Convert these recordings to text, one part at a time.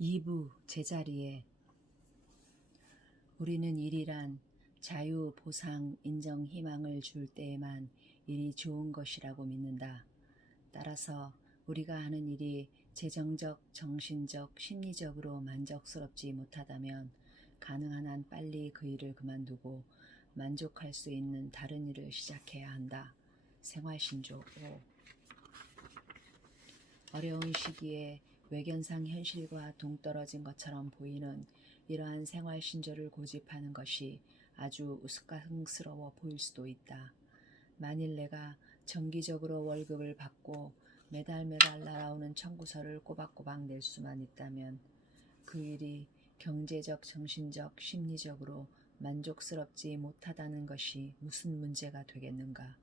2부 제자리에 우리는 일이란 자유, 보상, 인정, 희망을 줄 때에만 일이 좋은 것이라고 믿는다. 따라서 우리가 하는 일이 재정적, 정신적, 심리적으로 만족스럽지 못하다면 가능한 한 빨리 그 일을 그만두고 만족할 수 있는 다른 일을 시작해야 한다. 생활신조 5. 어려운 시기에 외견상 현실과 동떨어진 것처럼 보이는 이러한 생활신조를 고집하는 것이 아주 우스꽝스러워 보일 수도 있다. 만일 내가 정기적으로 월급을 받고 매달 날아오는 청구서를 꼬박꼬박 낼 수만 있다면 그 일이 경제적, 정신적, 심리적으로 만족스럽지 못하다는 것이 무슨 문제가 되겠는가.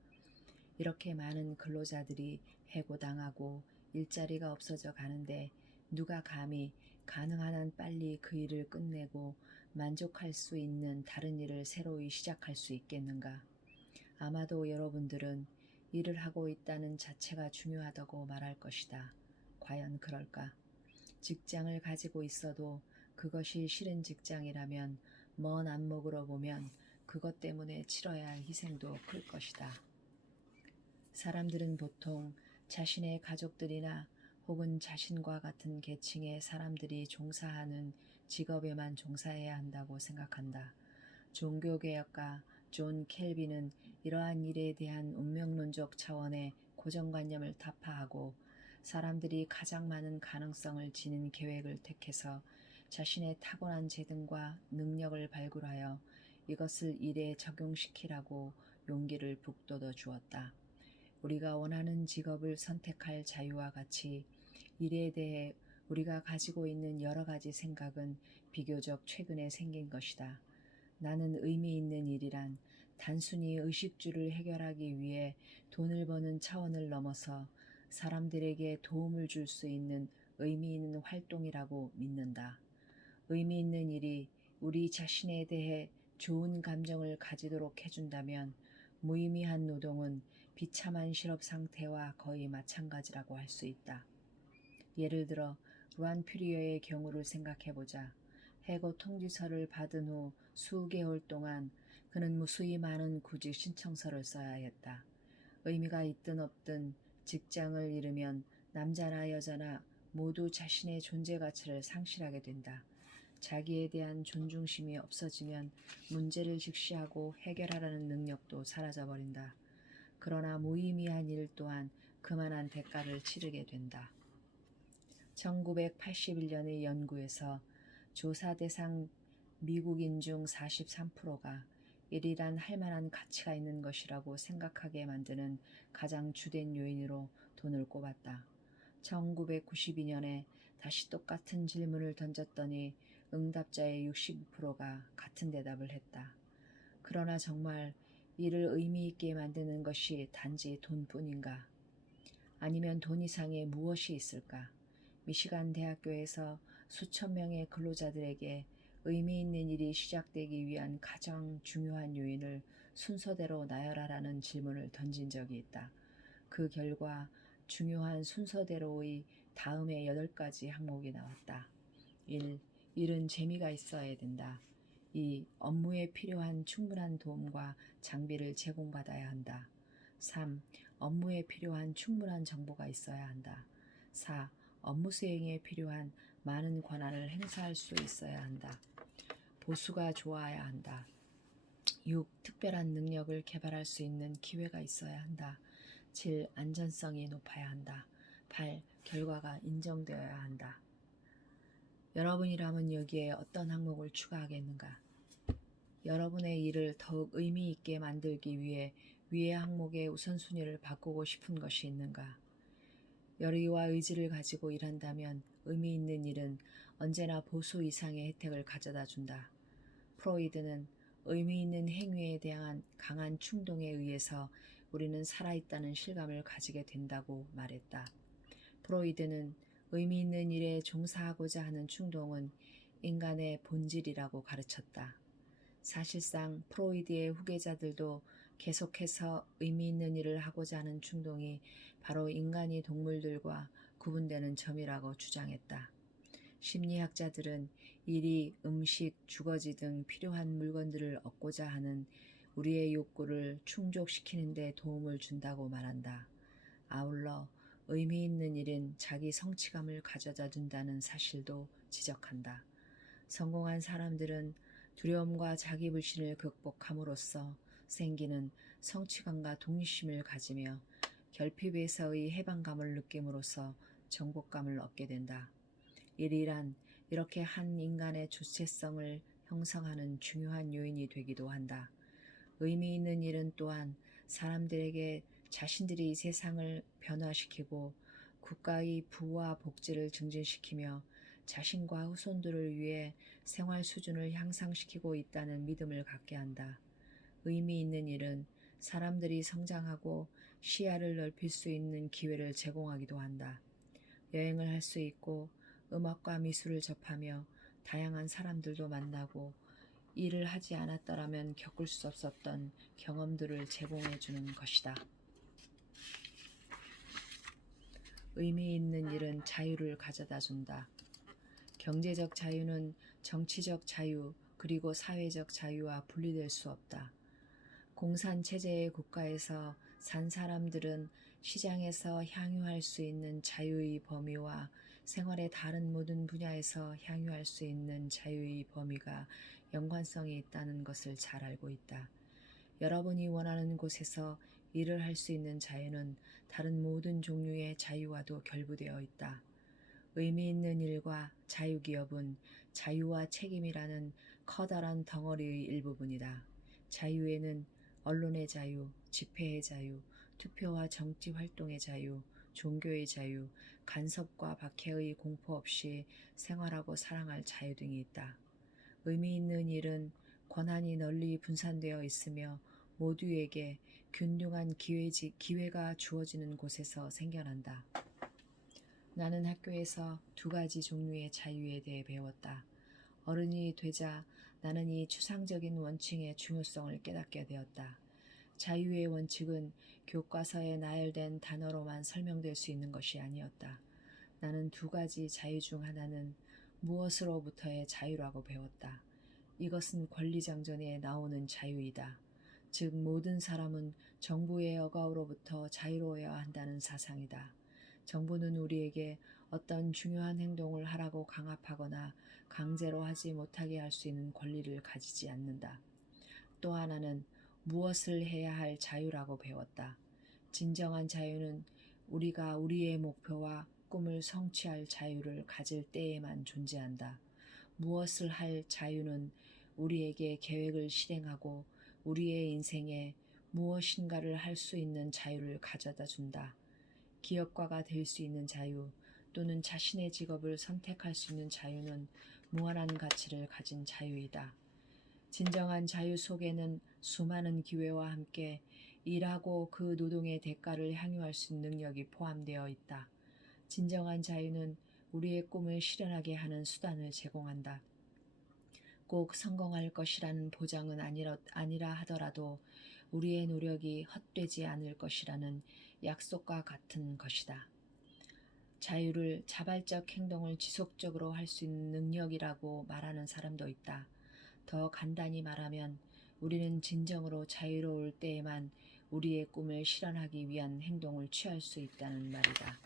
이렇게 많은 근로자들이 해고당하고 일자리가 없어져 가는데 누가 감히 가능한 한 빨리 그 일을 끝내고 만족할 수 있는 다른 일을 새로이 시작할 수 있겠는가. 아마도 여러분들은 일을 하고 있다는 자체가 중요하다고 말할 것이다. 과연 그럴까? 직장을 가지고 있어도 그것이 싫은 직장이라면 먼 안목으로 보면 그것 때문에 치러야 할 희생도 클 것이다. 사람들은 보통 자신의 가족들이나 혹은 자신과 같은 계층의 사람들이 종사하는 직업에만 종사해야 한다고 생각한다. 종교개혁가 존 켈빈은 이러한 일에 대한 운명론적 차원의 고정관념을 타파하고 사람들이 가장 많은 가능성을 지닌 계획을 택해서 자신의 타고난 재능과 능력을 발굴하여 이것을 일에 적용시키라고 용기를 북돋워 주었다. 우리가 원하는 직업을 선택할 자유와 같이 일에 대해 우리가 가지고 있는 여러 가지 생각은 비교적 최근에 생긴 것이다. 나는 의미 있는 일이란 단순히 의식주를 해결하기 위해 돈을 버는 차원을 넘어서 사람들에게 도움을 줄 수 있는 의미 있는 활동이라고 믿는다. 의미 있는 일이 우리 자신에 대해 좋은 감정을 가지도록 해준다면 무의미한 노동은 비참한 실업 상태와 거의 마찬가지라고 할 수 있다. 예를 들어 루안 퓨리어의 경우를 생각해보자. 해고 통지서를 받은 후 수개월 동안 그는 무수히 많은 구직 신청서를 써야 했다. 의미가 있든 없든 직장을 잃으면 남자나 여자나 모두 자신의 존재 가치를 상실하게 된다. 자기에 대한 존중심이 없어지면 문제를 직시하고 해결하라는 능력도 사라져버린다. 그러나 무의미한 일 또한 그만한 대가를 치르게 된다. 1981년의 연구에서 조사 대상 미국인 중 43%가 일이란 할 만한 가치가 있는 것이라고 생각하게 만드는 가장 주된 요인으로 돈을 꼽았다. 1992년에 다시 똑같은 질문을 던졌더니 응답자의 62%가 같은 대답을 했다. 그러나 정말 일을 의미 있게 만드는 것이 단지 돈뿐인가? 아니면 돈 이상의 무엇이 있을까? 미시간 대학교에서 수천 명의 근로자들에게 의미 있는 일이 시작되기 위한 가장 중요한 요인을 순서대로 나열하라는 질문을 던진 적이 있다. 그 결과 중요한 순서대로의 다음에 8가지 항목이 나왔다. 1. 일은 재미가 있어야 된다. 2. 업무에 필요한 충분한 도움과 장비를 제공받아야 한다. 3. 업무에 필요한 충분한 정보가 있어야 한다. 4. 업무 수행에 필요한 많은 권한을 행사할 수 있어야 한다. 보수가 좋아야 한다. 6. 특별한 능력을 개발할 수 있는 기회가 있어야 한다. 7. 안전성이 높아야 한다. 8. 결과가 인정되어야 한다. 여러분이라면 여기에 어떤 항목을 추가하겠는가? 여러분의 일을 더욱 의미 있게 만들기 위해 위의 항목의 우선순위를 바꾸고 싶은 것이 있는가? 열의와 의지를 가지고 일한다면 의미 있는 일은 언제나 보수 이상의 혜택을 가져다 준다. 프로이드는 의미 있는 행위에 대한 강한 충동에 의해서 우리는 살아있다는 실감을 가지게 된다고 말했다. 프로이드는 의미 있는 일에 종사하고자 하는 충동은 인간의 본질이라고 가르쳤다. 사실상 프로이드의 후계자들도 계속해서 의미 있는 일을 하고자 하는 충동이 바로 인간이 동물들과 구분되는 점이라고 주장했다. 심리학자들은 일이, 음식, 주거지 등 필요한 물건들을 얻고자 하는 우리의 욕구를 충족시키는 데 도움을 준다고 말한다. 아울러 의미 있는 일은 자기 성취감을 가져다 준다는 사실도 지적한다. 성공한 사람들은 두려움과 자기 불신을 극복함으로써 생기는 성취감과 독립심을 가지며 결핍에서의 해방감을 느낌으로써 정복감을 얻게 된다. 일이란 이렇게 한 인간의 주체성을 형성하는 중요한 요인이 되기도 한다. 의미 있는 일은 또한 사람들에게 자신들이 세상을 변화시키고 국가의 부와 복지를 증진시키며 자신과 후손들을 위해 생활 수준을 향상시키고 있다는 믿음을 갖게 한다. 의미 있는 일은 사람들이 성장하고 시야를 넓힐 수 있는 기회를 제공하기도 한다. 여행을 할 수 있고 음악과 미술을 접하며 다양한 사람들도 만나고 일을 하지 않았더라면 겪을 수 없었던 경험들을 제공해 주는 것이다. 의미 있는 일은 자유를 가져다 준다. 경제적 자유는 정치적 자유 그리고 사회적 자유와 분리될 수 없다. 공산체제의 국가에서 산 사람들은 시장에서 향유할 수 있는 자유의 범위와 생활의 다른 모든 분야에서 향유할 수 있는 자유의 범위가 연관성이 있다는 것을 잘 알고 있다. 여러분이 원하는 곳에서 일을 할 수 있는 자유는 다른 모든 종류의 자유와도 결부되어 있다. 의미 있는 일과 자유기업은 자유와 책임이라는 커다란 덩어리의 일부분이다. 자유에는 언론의 자유, 집회의 자유, 투표와 정치 활동의 자유, 종교의 자유, 간섭과 박해의 공포 없이 생활하고 사랑할 자유 등이 있다. 의미 있는 일은 권한이 널리 분산되어 있으며 모두에게 균등한 기회가 주어지는 곳에서 생겨난다. 나는 학교에서 두 가지 종류의 자유에 대해 배웠다. 어른이 되자 나는 이 추상적인 원칙의 중요성을 깨닫게 되었다. 자유의 원칙은 교과서에 나열된 단어로만 설명될 수 있는 것이 아니었다. 나는 두 가지 자유 중 하나는 무엇으로부터의 자유라고 배웠다. 이것은 권리장전에 나오는 자유이다. 즉 모든 사람은 정부의 억압으로부터 자유로워야 한다는 사상이다. 정부는 우리에게 어떤 중요한 행동을 하라고 강압하거나 강제로 하지 못하게 할 수 있는 권리를 가지지 않는다. 또 하나는 무엇을 해야 할 자유라고 배웠다. 진정한 자유는 우리가 우리의 목표와 꿈을 성취할 자유를 가질 때에만 존재한다. 무엇을 할 자유는 우리에게 계획을 실행하고 우리의 인생에 무엇인가를 할 수 있는 자유를 가져다 준다. 기업가가 될 수 있는 자유 또는 자신의 직업을 선택할 수 있는 자유는 무한한 가치를 가진 자유이다. 진정한 자유 속에는 수많은 기회와 함께 일하고 그 노동의 대가를 향유할 수 있는 능력이 포함되어 있다. 진정한 자유는 우리의 꿈을 실현하게 하는 수단을 제공한다. 꼭 성공할 것이라는 보장은 아니라 하더라도 우리의 노력이 헛되지 않을 것이라는 약속과 같은 것이다. 자유를 자발적 행동을 지속적으로 할 수 있는 능력이라고 말하는 사람도 있다. 더 간단히 말하면 우리는 진정으로 자유로울 때에만 우리의 꿈을 실현하기 위한 행동을 취할 수 있다는 말이다.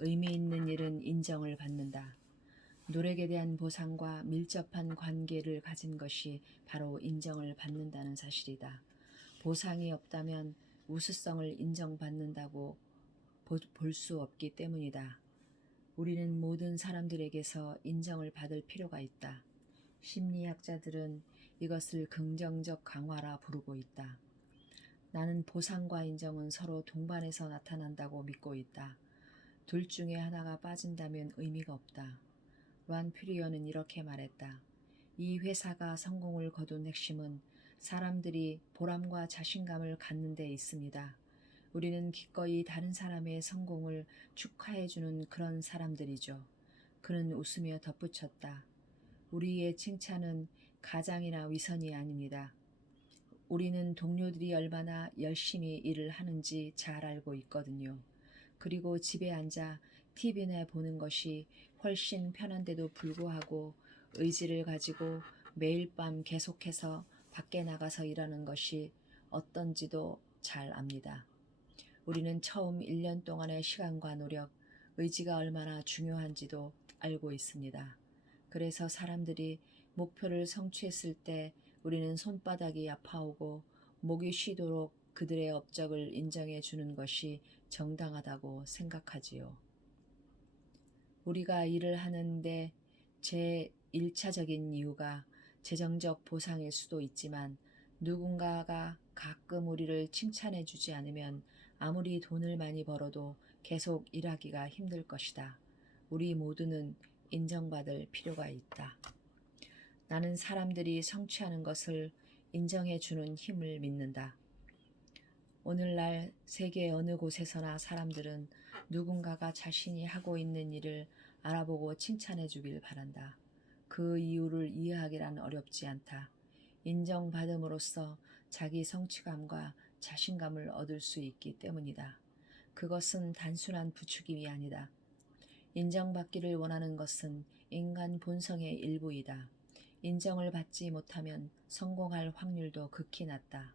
의미 있는 일은 인정을 받는다. 노력에 대한 보상과 밀접한 관계를 가진 것이 바로 인정을 받는다는 사실이다. 보상이 없다면 우수성을 인정받는다고 볼 수 없기 때문이다. 우리는 모든 사람들에게서 인정을 받을 필요가 있다. 심리학자들은 이것을 긍정적 강화라 부르고 있다. 나는 보상과 인정은 서로 동반해서 나타난다고 믿고 있다. 둘 중에 하나가 빠진다면 의미가 없다. 란 퓨리어는 이렇게 말했다. 이 회사가 성공을 거둔 핵심은 사람들이 보람과 자신감을 갖는 데 있습니다. 우리는 기꺼이 다른 사람의 성공을 축하해주는 그런 사람들이죠. 그는 웃으며 덧붙였다. 우리의 칭찬은 가장이나 위선이 아닙니다. 우리는 동료들이 얼마나 열심히 일을 하는지 잘 알고 있거든요. 그리고 집에 앉아 TV나 보는 것이 훨씬 편한데도 불구하고 의지를 가지고 매일 밤 계속해서 밖에 나가서 일하는 것이 어떤지도 잘 압니다. 우리는 처음 1년 동안의 시간과 노력, 의지가 얼마나 중요한지도 알고 있습니다. 그래서 사람들이 목표를 성취했을 때 우리는 손바닥이 아파오고 목이 쉬도록 그들의 업적을 인정해 주는 것이 정당하다고 생각하지요. 우리가 일을 하는데 제 1차적인 이유가 재정적 보상일 수도 있지만 누군가가 가끔 우리를 칭찬해 주지 않으면 아무리 돈을 많이 벌어도 계속 일하기가 힘들 것이다. 우리 모두는 인정받을 필요가 있다. 나는 사람들이 성취하는 것을 인정해 주는 힘을 믿는다. 오늘날 세계 어느 곳에서나 사람들은 누군가가 자신이 하고 있는 일을 알아보고 칭찬해 주길 바란다. 그 이유를 이해하기란 어렵지 않다. 인정받음으로써 자기 성취감과 자신감을 얻을 수 있기 때문이다. 그것은 단순한 부추김이 아니다. 인정받기를 원하는 것은 인간 본성의 일부이다. 인정을 받지 못하면 성공할 확률도 극히 낮다.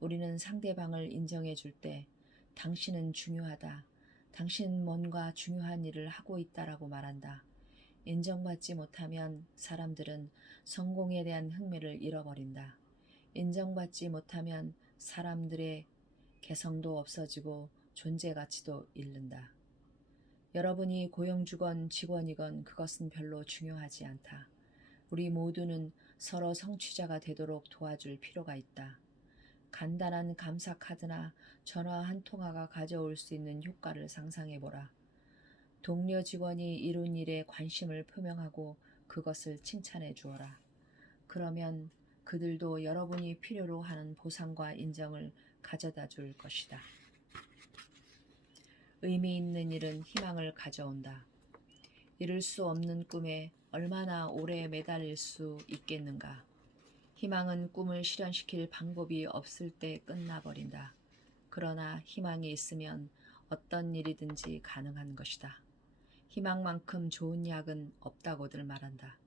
우리는 상대방을 인정해 줄 때 당신은 중요하다. 당신은 뭔가 중요한 일을 하고 있다라고 말한다. 인정받지 못하면 사람들은 성공에 대한 흥미를 잃어버린다. 인정받지 못하면 사람들의 개성도 없어지고 존재 가치도 잃는다. 여러분이 고용주건 직원이건 그것은 별로 중요하지 않다. 우리 모두는 서로 성취자가 되도록 도와줄 필요가 있다. 간단한 감사 카드나 전화 한 통화가 가져올 수 있는 효과를 상상해보라. 동료 직원이 이룬 일에 관심을 표명하고 그것을 칭찬해 주어라. 그러면 그들도 여러분이 필요로 하는 보상과 인정을 가져다 줄 것이다. 의미 있는 일은 희망을 가져온다. 이룰 수 없는 꿈에 얼마나 오래 매달릴 수 있겠는가. 희망은 꿈을 실현시킬 방법이 없을 때 끝나버린다. 그러나 희망이 있으면 어떤 일이든지 가능한 것이다. 희망만큼 좋은 약은 없다고들 말한다.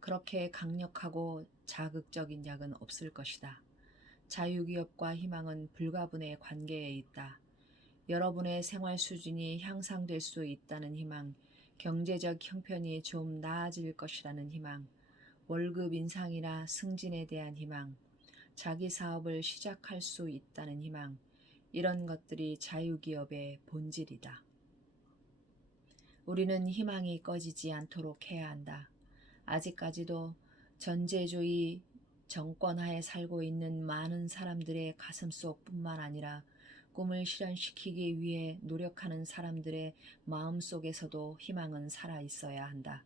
그렇게 강력하고 자극적인 약은 없을 것이다. 자유기업과 희망은 불가분의 관계에 있다. 여러분의 생활 수준이 향상될 수 있다는 희망, 경제적 형편이 좀 나아질 것이라는 희망, 월급 인상이나 승진에 대한 희망, 자기 사업을 시작할 수 있다는 희망, 이런 것들이 자유기업의 본질이다. 우리는 희망이 꺼지지 않도록 해야 한다. 아직까지도 전제주의 정권하에 살고 있는 많은 사람들의 가슴속뿐만 아니라 꿈을 실현시키기 위해 노력하는 사람들의 마음속에서도 희망은 살아 있어야 한다.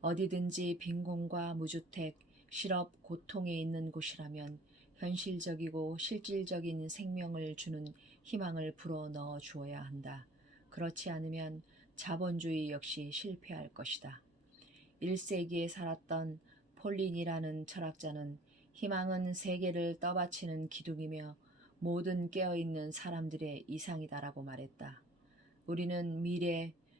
어디든지 빈곤과 무주택, 실업, 고통에 있는 곳이라면 현실적이고 실질적인 생명을 주는 희망을 불어넣어 주어야 한다. 그렇지 않으면 자본주의 역시 실패할 것이다. 1세기에 살았던 폴린이라는 철학자는 희망은 세계를 떠받치는 기둥이며 모든 깨어있는 사람들의 이상이다라고 말했다. 우리는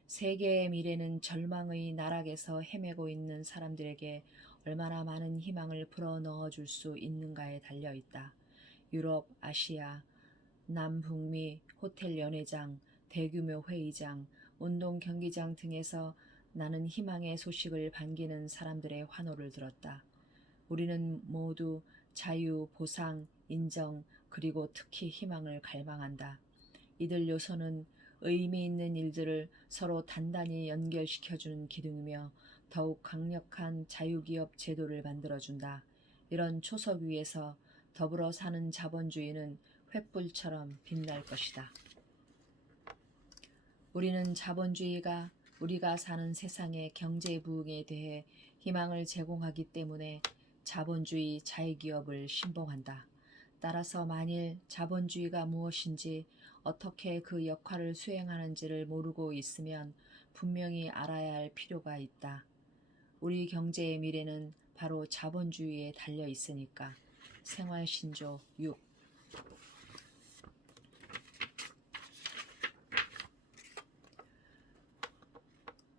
세계의 미래는 절망의 나락에서 헤매고 있는 사람들에게 얼마나 많은 희망을 불어넣어 줄 수 있는가에 달려 있다. 유럽, 아시아, 남북미, 호텔 연회장, 대규모 회의장, 운동 경기장 등에서 나는 희망의 소식을 반기는 사람들의 환호를 들었다. 우리는 모두 자유, 보상, 인정, 그리고 특히 희망을 갈망한다. 이들 요소는 의미 있는 일들을 서로 단단히 연결시켜주는 기둥이며 더욱 강력한 자유기업 제도를 만들어준다. 이런 초석 위에서 더불어 사는 자본주의는 횃불처럼 빛날 것이다. 우리는 자본주의가 우리가 사는 세상의 경제 부흥에 대해 희망을 제공하기 때문에 자본주의 자유기업을 신봉한다. 따라서 만일 자본주의가 무엇인지 어떻게 그 역할을 수행하는지를 모르고 있으면 분명히 알아야 할 필요가 있다. 우리 경제의 미래는 바로 자본주의에 달려 있으니까. 생활신조 6.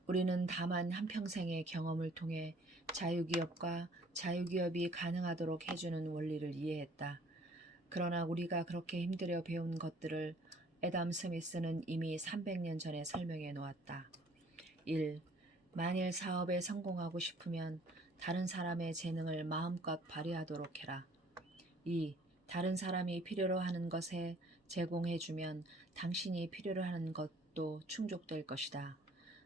우리는 다만 한평생의 경험을 통해 자유기업과 자유기업이 가능하도록 해주는 원리를 이해했다. 그러나 우리가 그렇게 힘들여 배운 것들을 애담 스미스는 이미 300년 전에 설명해 놓았다. 1. 만일 사업에 성공하고 싶으면 다른 사람의 재능을 마음껏 발휘하도록 해라. 2. 다른 사람이 필요로 하는 것에 제공해주면 당신이 필요로 하는 것도 충족될 것이다.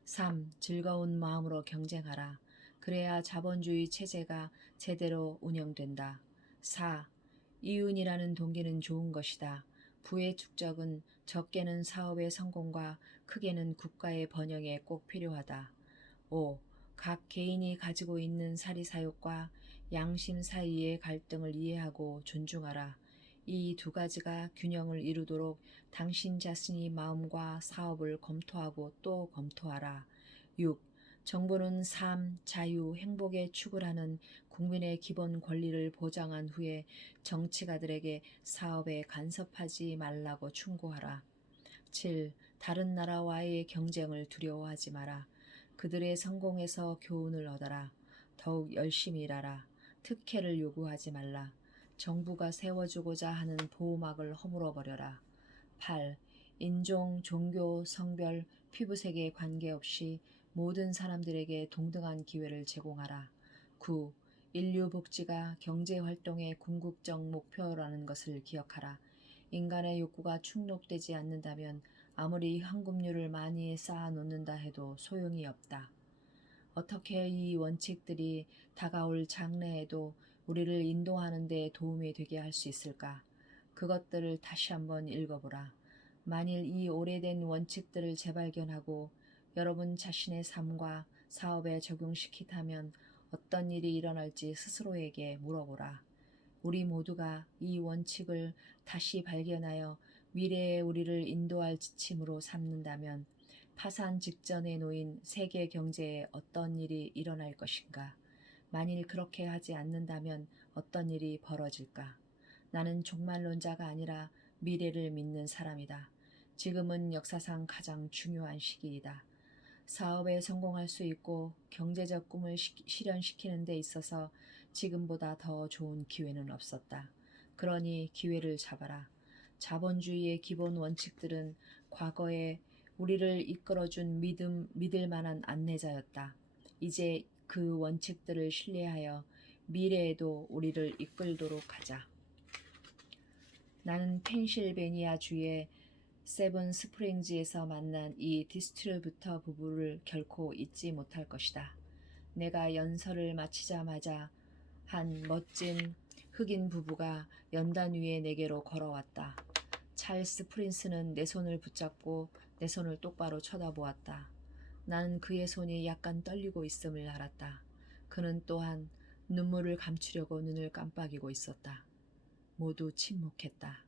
3. 즐거운 마음으로 경쟁하라. 그래야 자본주의 체제가 제대로 운영된다. 4. 이윤이라는 동기는 좋은 것이다. 부의 축적은 적게는 사업의 성공과 크게는 국가의 번영에 꼭 필요하다. 5. 각 개인이 가지고 있는 사리사욕과 양심 사이의 갈등을 이해하고 존중하라. 이 두 가지가 균형을 이루도록 당신 자신이 마음과 사업을 검토하고 또 검토하라. 6. 정부는 삶, 자유, 행복의 축을 하는 국민의 기본 권리를 보장한 후에 정치가들에게 사업에 간섭하지 말라고 충고하라. 7. 다른 나라와의 경쟁을 두려워하지 마라. 그들의 성공에서 교훈을 얻어라. 더욱 열심히 일하라. 특혜를 요구하지 말라. 정부가 세워주고자 하는 보호막을 허물어버려라. 8. 인종, 종교, 성별, 피부색에 관계없이 모든 사람들에게 동등한 기회를 제공하라. 9. 인류 복지가 경제활동의 궁극적 목표라는 것을 기억하라. 인간의 욕구가 충족되지 않는다면 아무리 황금률을 많이 쌓아놓는다 해도 소용이 없다. 어떻게 이 원칙들이 다가올 장래에도 우리를 인도하는 데 도움이 되게 할 수 있을까? 그것들을 다시 한번 읽어보라. 만일 이 오래된 원칙들을 재발견하고 여러분 자신의 삶과 사업에 적용시키다면 어떤 일이 일어날지 스스로에게 물어보라. 우리 모두가 이 원칙을 다시 발견하여 미래의 우리를 인도할 지침으로 삼는다면 파산 직전에 놓인 세계 경제에 어떤 일이 일어날 것인가? 만일 그렇게 하지 않는다면 어떤 일이 벌어질까? 나는 종말론자가 아니라 미래를 믿는 사람이다. 지금은 역사상 가장 중요한 시기이다. 사업에 성공할 수 있고 경제적 꿈을 실현시키는 데 있어서 지금보다 더 좋은 기회는 없었다. 그러니 기회를 잡아라. 자본주의의 기본 원칙들은 과거에 우리를 이끌어준 믿을 만한 안내자였다. 이제 그 원칙들을 신뢰하여 미래에도 우리를 이끌도록 하자. 나는 펜실베니아 주의 세븐 스프링즈에서 만난 이 디스트리뷰터 부부를 결코 잊지 못할 것이다. 내가 연설을 마치자마자 한 멋진 흑인 부부가 연단 위에 내게로 걸어왔다. 찰스 프린스는 내 손을 붙잡고 내 손을 똑바로 쳐다보았다. 나는 그의 손이 약간 떨리고 있음을 알았다. 그는 또한 눈물을 감추려고 눈을 깜빡이고 있었다. 모두 침묵했다.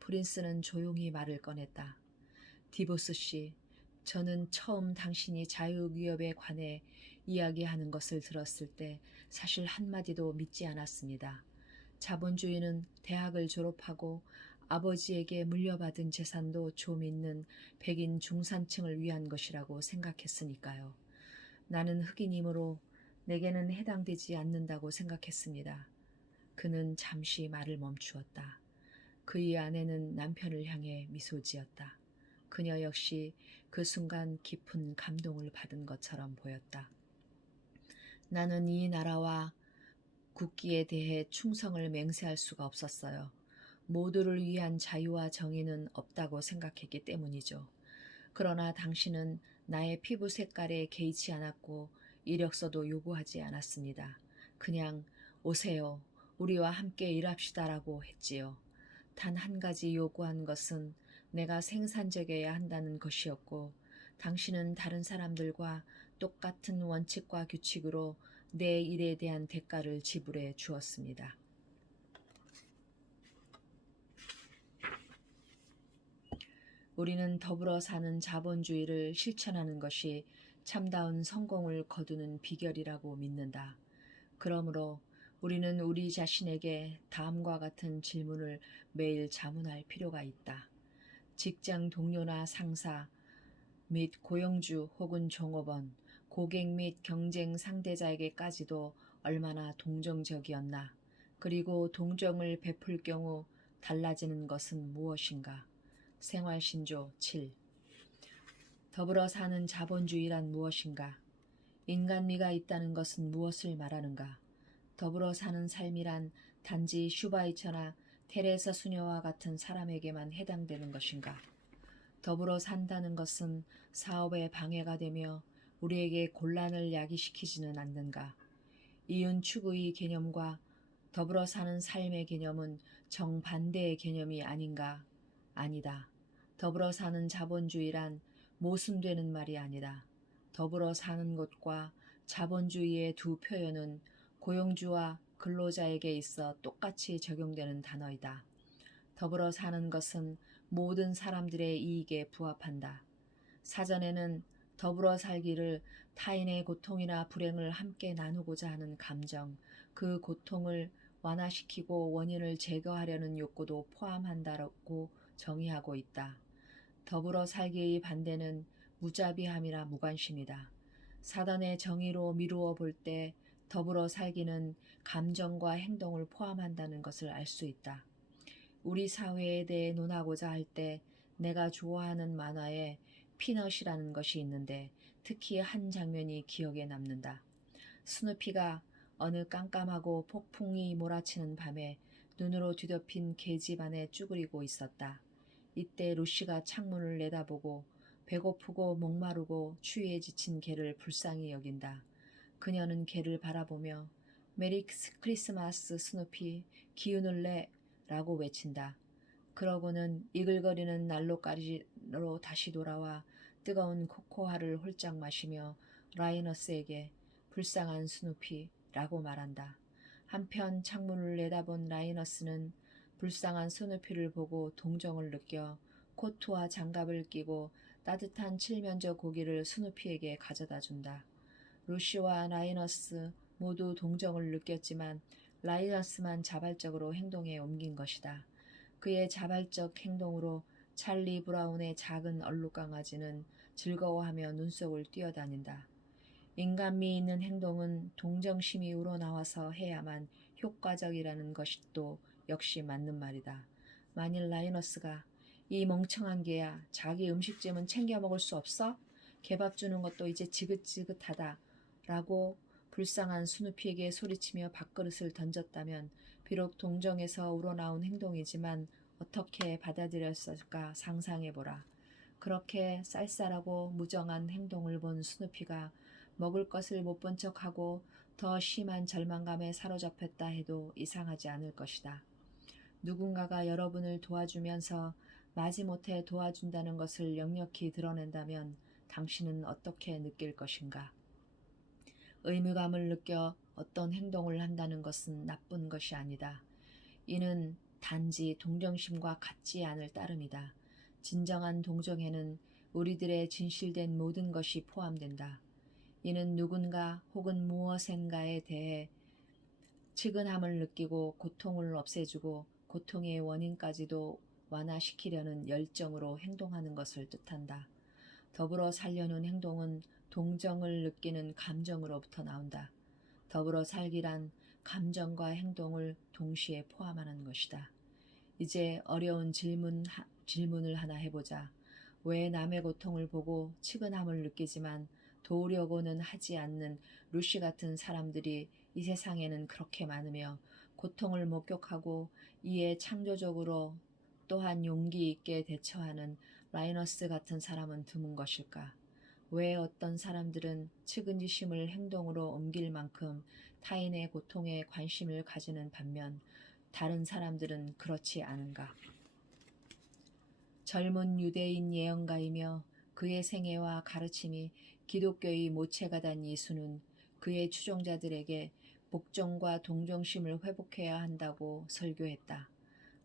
프린스는 조용히 말을 꺼냈다. 디보스 씨, 저는 처음 당신이 자유기업에 관해 이야기하는 것을 들었을 때 사실 한마디도 믿지 않았습니다. 자본주의는 대학을 졸업하고 아버지에게 물려받은 재산도 좀 있는 백인 중산층을 위한 것이라고 생각했으니까요. 나는 흑인이므로 내게는 해당되지 않는다고 생각했습니다. 그는 잠시 말을 멈추었다. 그의 아내는 남편을 향해 미소 지었다. 그녀 역시 그 순간 깊은 감동을 받은 것처럼 보였다. 나는 이 나라와 국기에 대해 충성을 맹세할 수가 없었어요. 모두를 위한 자유와 정의는 없다고 생각했기 때문이죠. 그러나 당신은 나의 피부 색깔에 개의치 않았고 이력서도 요구하지 않았습니다. 그냥 오세요. 우리와 함께 일합시다라고 했지요. 단 한 가지 요구한 것은 내가 생산적이어야 한다는 것이었고 당신은 다른 사람들과 똑같은 원칙과 규칙으로 내 일에 대한 대가를 지불해 주었습니다. 우리는 더불어 사는 자본주의를 실천하는 것이 참다운 성공을 거두는 비결이라고 믿는다. 그러므로 우리는 우리 자신에게 다음과 같은 질문을 매일 자문할 필요가 있다. 직장 동료나 상사 및 고용주 혹은 종업원, 고객 및 경쟁 상대자에게까지도 얼마나 동정적이었나? 그리고 동정을 베풀 경우 달라지는 것은 무엇인가? 생활신조 7. 더불어 사는 자본주의란 무엇인가? 인간미가 있다는 것은 무엇을 말하는가? 더불어 사는 삶이란 단지 슈바이처나 테레사 수녀와 같은 사람에게만 해당되는 것인가? 더불어 산다는 것은 사업에 방해가 되며 우리에게 곤란을 야기시키지는 않는가? 이윤 추구의 개념과 더불어 사는 삶의 개념은 정반대의 개념이 아닌가? 아니다. 더불어 사는 자본주의란 모순되는 말이 아니다. 더불어 사는 것과 자본주의의 두 표현은 고용주와 근로자에게 있어 똑같이 적용되는 단어이다. 더불어 사는 것은 모든 사람들의 이익에 부합한다. 사전에는 더불어 살기를 타인의 고통이나 불행을 함께 나누고자 하는 감정, 그 고통을 완화시키고 원인을 제거하려는 욕구도 포함한다고 정의하고 있다. 더불어 살기의 반대는 무자비함이나 무관심이다. 사단의 정의로 미루어 볼 때 더불어 살기는 감정과 행동을 포함한다는 것을 알 수 있다. 우리 사회에 대해 논하고자 할 때 내가 좋아하는 만화에 피넛이라는 것이 있는데 특히 한 장면이 기억에 남는다. 스누피가 어느 깜깜하고 폭풍이 몰아치는 밤에 눈으로 뒤덮인 계집 안에 쭈그리고 있었다. 이때 루시가 창문을 내다보고 배고프고 목마르고 추위에 지친 개를 불쌍히 여긴다. 그녀는 개를 바라보며 메리 크리스마스 스누피, 기운을 내 라고 외친다. 그러고는 이글거리는 난로가리로 다시 돌아와 뜨거운 코코아를 홀짝 마시며 라이너스에게 불쌍한 스누피라고 말한다. 한편 창문을 내다본 라이너스는 불쌍한 스누피를 보고 동정을 느껴 코트와 장갑을 끼고 따뜻한 칠면조 고기를 스누피에게 가져다 준다. 루시와 라이너스 모두 동정을 느꼈지만 라이너스만 자발적으로 행동에 옮긴 것이다. 그의 자발적 행동으로 찰리 브라운의 작은 얼룩강아지는 즐거워하며 눈속을 뛰어다닌다. 인간미 있는 행동은 동정심이 우러나와서 해야만 효과적이라는 것이 또 역시 맞는 말이다. 만일 라이너스가 이 멍청한 개야, 자기 음식쯤은 챙겨 먹을 수 없어? 개밥 주는 것도 이제 지긋지긋하다 라고 불쌍한 스누피에게 소리치며 밥그릇을 던졌다면 비록 동정에서 우러나온 행동이지만 어떻게 받아들였을까 상상해보라. 그렇게 쌀쌀하고 무정한 행동을 본 스누피가 먹을 것을 못 본 척하고 더 심한 절망감에 사로잡혔다 해도 이상하지 않을 것이다. 누군가가 여러분을 도와주면서 마지못해 도와준다는 것을 역력히 드러낸다면 당신은 어떻게 느낄 것인가? 의무감을 느껴 어떤 행동을 한다는 것은 나쁜 것이 아니다. 이는 단지 동정심과 같지 않을 따름이다. 진정한 동정에는 우리들의 진실된 모든 것이 포함된다. 이는 누군가 혹은 무엇인가에 대해 측은함을 느끼고 고통을 없애주고 고통의 원인까지도 완화시키려는 열정으로 행동하는 것을 뜻한다. 더불어 살려는 행동은 동정을 느끼는 감정으로부터 나온다. 더불어 살기란 감정과 행동을 동시에 포함하는 것이다. 이제 어려운 질문을 하나 해보자. 왜 남의 고통을 보고 측은함을 느끼지만 도우려고는 하지 않는 루시 같은 사람들이 이 세상에는 그렇게 많으며 고통을 목격하고 이에 창조적으로 또한 용기 있게 대처하는 라이너스 같은 사람은 드문 것일까? 왜 어떤 사람들은 측은지심을 행동으로 옮길 만큼 타인의 고통에 관심을 가지는 반면 다른 사람들은 그렇지 않은가? 젊은 유대인 예언가이며 그의 생애와 가르침이 기독교의 모체가 된 예수는 그의 추종자들에게 복종과 동정심을 회복해야 한다고 설교했다.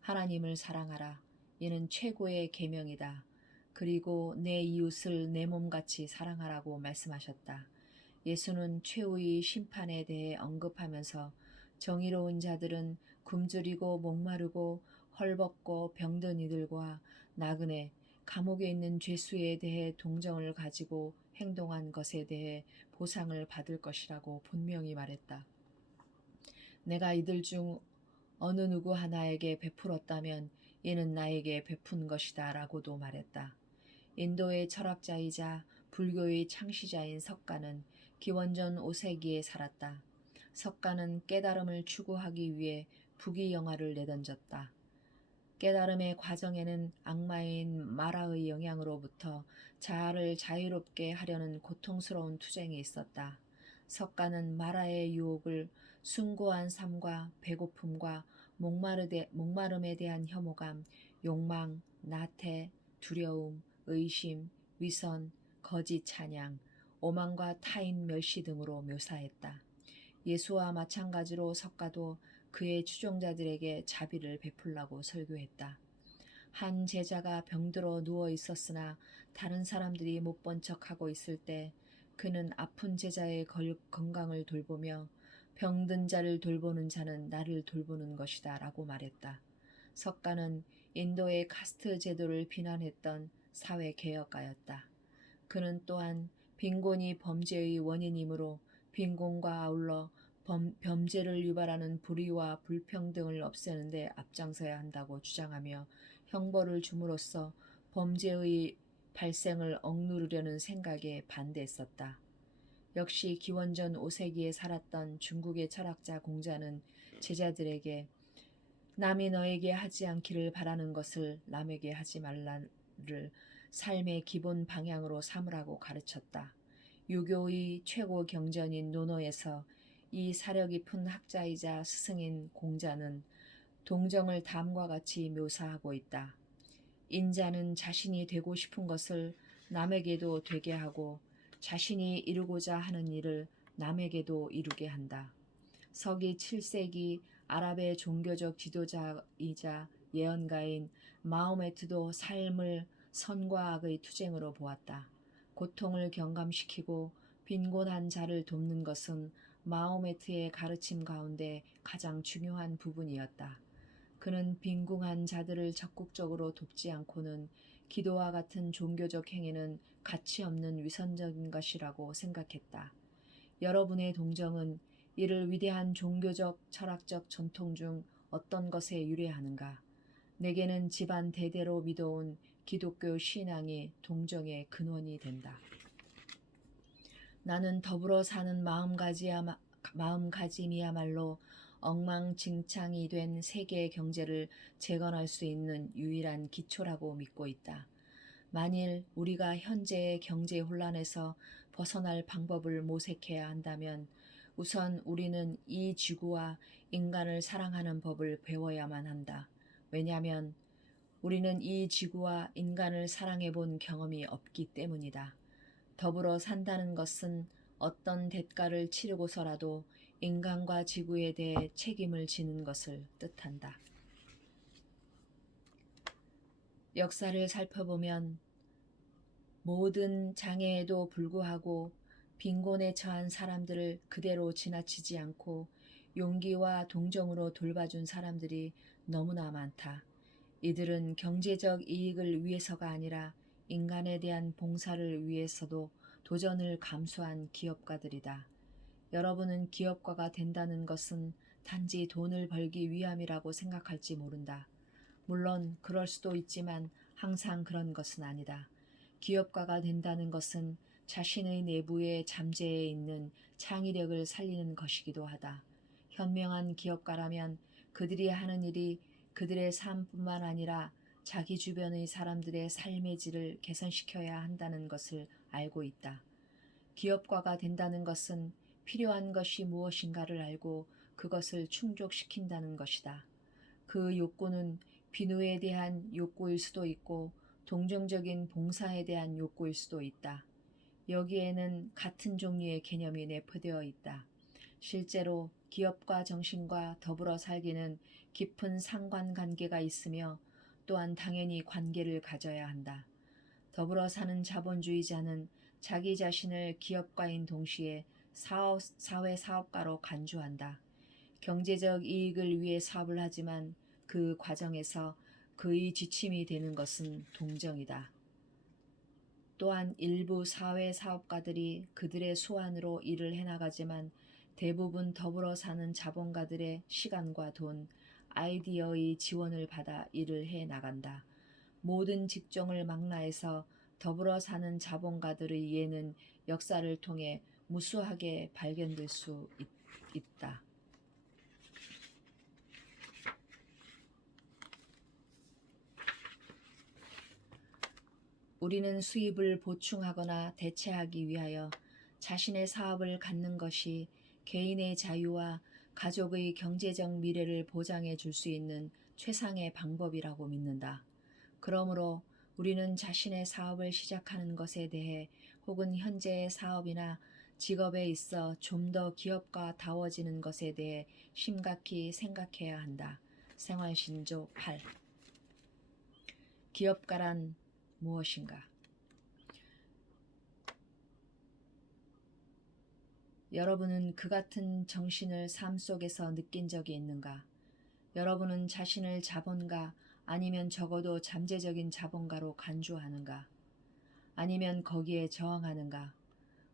하나님을 사랑하라. 이는 최고의 계명이다. 그리고 내 이웃을 내 몸같이 사랑하라고 말씀하셨다. 예수는 최후의 심판에 대해 언급하면서 정의로운 자들은 굶주리고 목마르고 헐벗고 병든 이들과 나그네, 감옥에 있는 죄수에 대해 동정을 가지고 행동한 것에 대해 보상을 받을 것이라고 분명히 말했다. 내가 이들 중 어느 누구 하나에게 베풀었다면 이는 나에게 베푼 것이다 라고도 말했다. 인도의 철학자이자 불교의 창시자인 석가는 기원전 5세기에 살았다. 석가는 깨달음을 추구하기 위해 부귀영화를 내던졌다. 깨달음의 과정에는 악마인 마라의 영향으로부터 자아를 자유롭게 하려는 고통스러운 투쟁이 있었다. 석가는 마라의 유혹을 숭고한 삶과 배고픔과 목마름에 대한 혐오감, 욕망, 나태, 두려움, 의심, 위선, 거짓 찬양, 오만과 타인 멸시 등으로 묘사했다. 예수와 마찬가지로 석가도 그의 추종자들에게 자비를 베풀라고 설교했다. 한 제자가 병들어 누워 있었으나 다른 사람들이 못 본 척하고 있을 때 그는 아픈 제자의 건강을 돌보며 병든 자를 돌보는 자는 나를 돌보는 것이다 라고 말했다. 석가는 인도의 카스트 제도를 비난했던 사회개혁가였다. 그는 또한 빈곤이 범죄의 원인이므로 빈곤과 아울러 범죄를 유발하는 불의와 불평등을 없애는 데 앞장서야 한다고 주장하며 형벌을 줌으로써 범죄의 발생을 억누르려는 생각에 반대했었다. 역시 기원전 5세기에 살았던 중국의 철학자 공자는 제자들에게 남이 너에게 하지 않기를 바라는 것을 남에게 하지 말라를 삶의 기본 방향으로 삼으라고 가르쳤다. 유교의 최고 경전인 논어에서 이 사려 깊은 학자이자 스승인 공자는 동정을 다음과 같이 묘사하고 있다. 인자는 자신이 되고 싶은 것을 남에게도 되게 하고 자신이 이루고자 하는 일을 남에게도 이루게 한다. 서기 7세기 아랍의 종교적 지도자이자 예언가인 마호메트도 삶을 선과 악의 투쟁으로 보았다. 고통을 경감시키고 빈곤한 자를 돕는 것은 마호메트의 가르침 가운데 가장 중요한 부분이었다. 그는 빈궁한 자들을 적극적으로 돕지 않고는 기도와 같은 종교적 행위는 가치 없는 위선적인 것이라고 생각했다. 여러분의 동정은 이를 위대한 종교적 철학적 전통 중 어떤 것에 유래하는가? 내게는 집안 대대로 믿어온 기독교 신앙이 동정의 근원이 된다. 나는 더불어 사는 마음가짐이야말로 엉망진창이 된 세계의 경제를 재건할 수 있는 유일한 기초라고 믿고 있다. 만일 우리가 현재의 경제 혼란에서 벗어날 방법을 모색해야 한다면 우선 우리는 이 지구와 인간을 사랑하는 법을 배워야만 한다. 왜냐하면 우리는 이 지구와 인간을 사랑해 본 경험이 없기 때문이다. 더불어 산다는 것은 어떤 대가를 치르고서라도 인간과 지구에 대해 책임을 지는 것을 뜻한다. 역사를 살펴보면 모든 장애에도 불구하고 빈곤에 처한 사람들을 그대로 지나치지 않고 용기와 동정으로 돌봐준 사람들이 너무나 많다. 이들은 경제적 이익을 위해서가 아니라 인간에 대한 봉사를 위해서도 도전을 감수한 기업가들이다. 여러분은 기업가가 된다는 것은 단지 돈을 벌기 위함이라고 생각할지 모른다. 물론 그럴 수도 있지만 항상 그런 것은 아니다. 기업가가 된다는 것은 자신의 내부에 잠재해 있는 창의력을 살리는 것이기도 하다. 현명한 기업가라면 그들이 하는 일이 그들의 삶뿐만 아니라 자기 주변의 사람들의 삶의 질을 개선시켜야 한다는 것을 알고 있다. 기업가가 된다는 것은 필요한 것이 무엇인가를 알고 그것을 충족시킨다는 것이다. 그 욕구는 비누에 대한 욕구일 수도 있고 동정적인 봉사에 대한 욕구일 수도 있다. 여기에는 같은 종류의 개념이 내포되어 있다. 실제로 기업과 정신과 더불어 살기는 깊은 상관관계가 있으며 또한 당연히 관계를 가져야 한다. 더불어 사는 자본주의자는 자기 자신을 기업가인 동시에 사회 사업가로 간주한다. 경제적 이익을 위해 사업을 하지만 그 과정에서 그의 지침이 되는 것은 동정이다. 또한 일부 사회 사업가들이 그들의 수완으로 일을 해나가지만 대부분 더불어 사는 자본가들의 시간과 돈, 아이디어의 지원을 받아 일을 해나간다. 모든 직종을 망라해서 더불어 사는 자본가들의 예는 역사를 통해 무수하게 발견될 수 있다. 우리는 수입을 보충하거나 대체하기 위하여 자신의 사업을 갖는 것이 개인의 자유와 가족의 경제적 미래를 보장해 줄 수 있는 최상의 방법이라고 믿는다. 그러므로 우리는 자신의 사업을 시작하는 것에 대해 혹은 현재의 사업이나 직업에 있어 좀 더 기업과 다워지는 것에 대해 심각히 생각해야 한다. 생활신조 8. 기업가란 무엇인가? 여러분은 그 같은 정신을 삶 속에서 느낀 적이 있는가? 여러분은 자신을 자본가 아니면 적어도 잠재적인 자본가로 간주하는가? 아니면 거기에 저항하는가?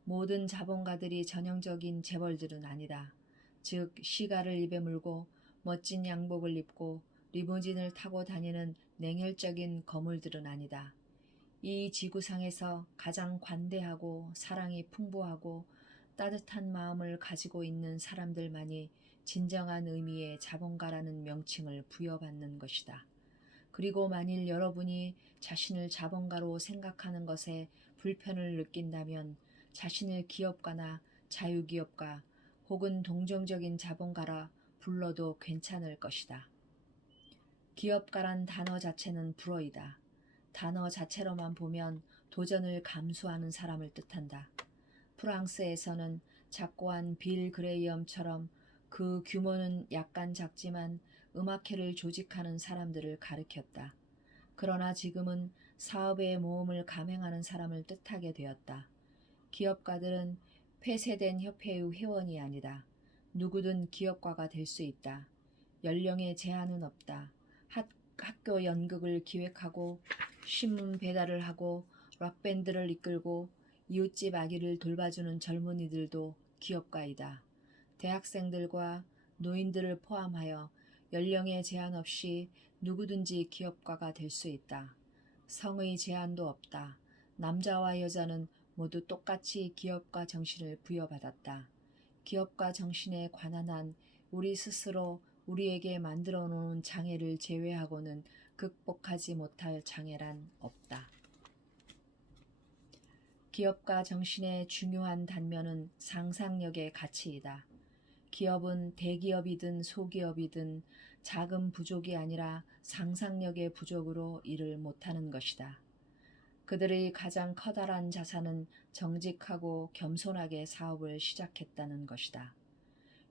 모든 자본가들이 전형적인 재벌들은 아니다. 즉 시가를 입에 물고 멋진 양복을 입고 리무진을 타고 다니는 냉혈적인 거물들은 아니다. 이 지구상에서 가장 관대하고 사랑이 풍부하고 따뜻한 마음을 가지고 있는 사람들만이 진정한 의미의 자본가라는 명칭을 부여받는 것이다. 그리고 만일 여러분이 자신을 자본가로 생각하는 것에 불편을 느낀다면 자신을 기업가나 자유기업가 혹은 동정적인 자본가라 불러도 괜찮을 것이다. 기업가란 단어 자체는 불어이다. 단어 자체로만 보면 도전을 감수하는 사람을 뜻한다. 프랑스에서는 작고한 빌 그레이엄처럼 그 규모는 약간 작지만 음악회를 조직하는 사람들을 가리켰다. 그러나 지금은 사업의 모험을 감행하는 사람을 뜻하게 되었다. 기업가들은 폐쇄된 협회의 회원이 아니다. 누구든 기업가가 될 수 있다. 연령에 제한은 없다. 학교 연극을 기획하고 신문 배달을 하고 락밴드를 이끌고 이웃집 아기를 돌봐주는 젊은이들도 기업가이다. 대학생들과 노인들을 포함하여 연령에 제한 없이 누구든지 기업가가 될 수 있다. 성의 제한도 없다. 남자와 여자는 모두 똑같이 기업가 정신을 부여받았다. 기업가 정신에 관한 한 우리 스스로 우리에게 만들어 놓은 장애를 제외하고는 극복하지 못할 장애란 없다. 기업가 정신의 중요한 단면은 상상력의 가치이다. 기업은 대기업이든 소기업이든 자금 부족이 아니라 상상력의 부족으로 일을 못하는 것이다. 그들의 가장 커다란 자산은 정직하고 겸손하게 사업을 시작했다는 것이다.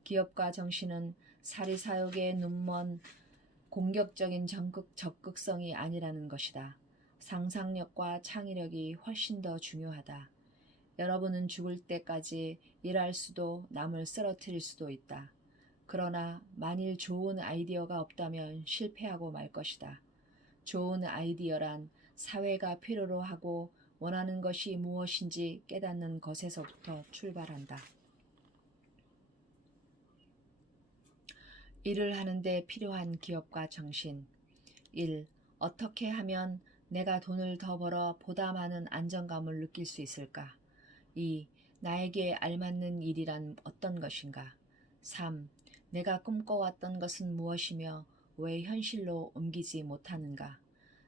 기업가 정신은 사리사욕의 눈먼 공격적인 적극성이 아니라는 것이다. 상상력과 창의력이 훨씬 더 중요하다. 여러분은 죽을 때까지 일할 수도 남을 쓰러뜨릴 수도 있다. 그러나 만일 좋은 아이디어가 없다면 실패하고 말 것이다. 좋은 아이디어란 사회가 필요로 하고 원하는 것이 무엇인지 깨닫는 것에서부터 출발한다. 일을 하는데 필요한 기업가 정신. 1. 어떻게 하면 내가 돈을 더 벌어 보다 많은 안정감을 느낄 수 있을까? 2. 나에게 알맞는 일이란 어떤 것인가? 3. 내가 꿈꿔왔던 것은 무엇이며 왜 현실로 옮기지 못하는가?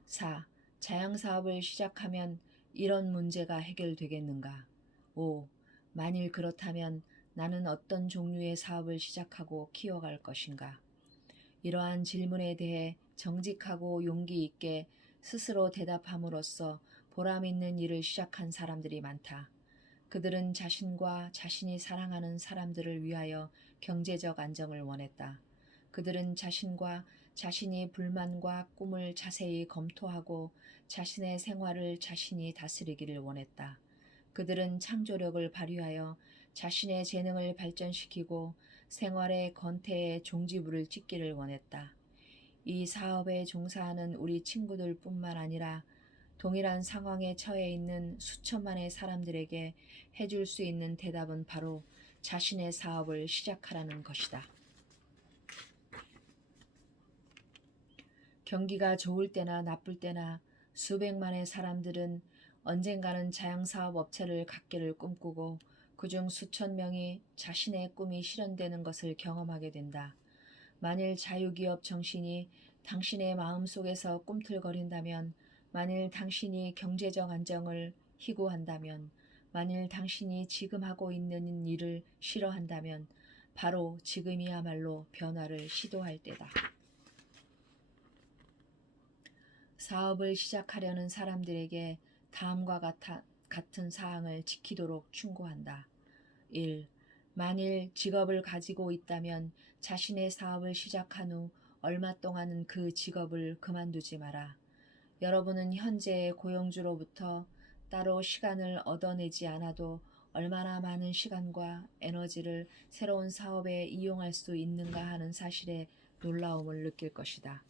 4. 자영사업을 시작하면 이런 문제가 해결되겠는가? 5. 만일 그렇다면 나는 어떤 종류의 사업을 시작하고 키워갈 것인가? 이러한 질문에 대해 정직하고 용기 있게 스스로 대답함으로써 보람 있는 일을 시작한 사람들이 많다. 그들은 자신과 자신이 사랑하는 사람들을 위하여 경제적 안정을 원했다. 그들은 자신과 자신이 불만과 꿈을 자세히 검토하고 자신의 생활을 자신이 다스리기를 원했다. 그들은 창조력을 발휘하여 자신의 재능을 발전시키고 생활의 건태에 종지부를 찍기를 원했다. 이 사업에 종사하는 우리 친구들뿐만 아니라 동일한 상황에 처해 있는 수천만의 사람들에게 해줄 수 있는 대답은 바로 자신의 사업을 시작하라는 것이다. 경기가 좋을 때나 나쁠 때나 수백만의 사람들은 언젠가는 자영사업 업체를 갖기를 꿈꾸고 그중 수천 명이 자신의 꿈이 실현되는 것을 경험하게 된다. 만일 자유기업 정신이 당신의 마음속에서 꿈틀거린다면, 만일 당신이 경제적 안정을 희구한다면, 만일 당신이 지금 하고 있는 일을 싫어한다면 바로 지금이야말로 변화를 시도할 때다. 사업을 시작하려는 사람들에게 다음과 같은 사항을 지키도록 충고한다. 1. 만일 직업을 가지고 있다면 자신의 사업을 시작한 후 얼마 동안은 그 직업을 그만두지 마라. 여러분은 현재의 고용주로부터 따로 시간을 얻어내지 않아도 얼마나 많은 시간과 에너지를 새로운 사업에 이용할 수 있는가 하는 사실에 놀라움을 느낄 것이다.